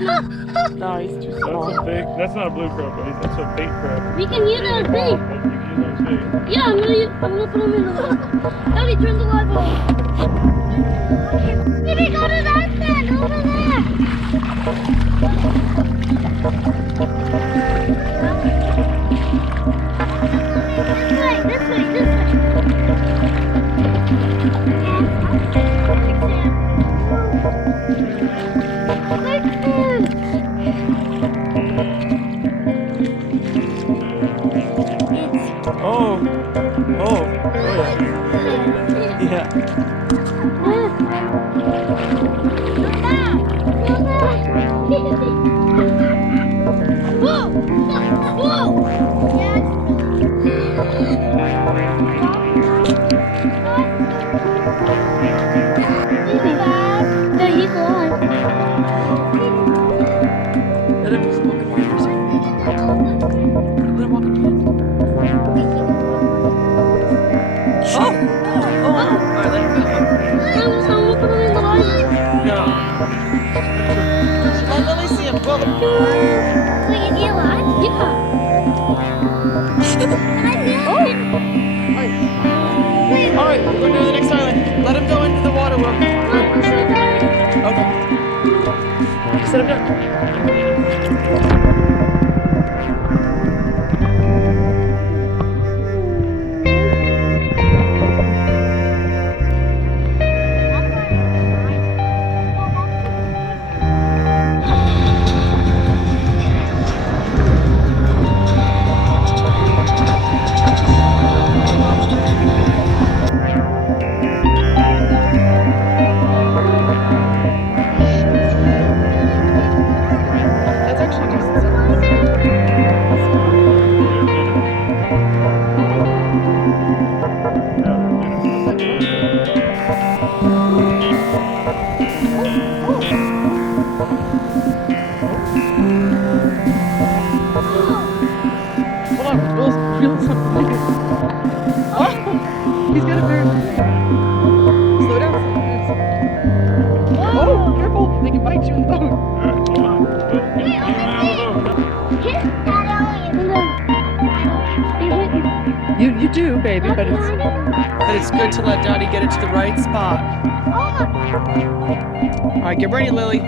No, he's too small. That's a fake. That's not a blue crab, buddy. That's a fake crab. We can use it as bait. You can use it as bait. Yeah, I'm gonna put him in the water. Daddy, turn the light on. Baby, go to that stand over there. This way. Oh, yeah. Let him just walk away for a second. Let him walk away. Oh! Alright, let him go. No. Let Lily see him. Well, Alright, we're going to the next island. Let him go into the water. Okay. Set him down. He's got a bird. Slow down. Oh, careful. They can bite you in the boat. You do, baby, but it's good to let Daddy get it to the right spot. All right, get ready, Lily.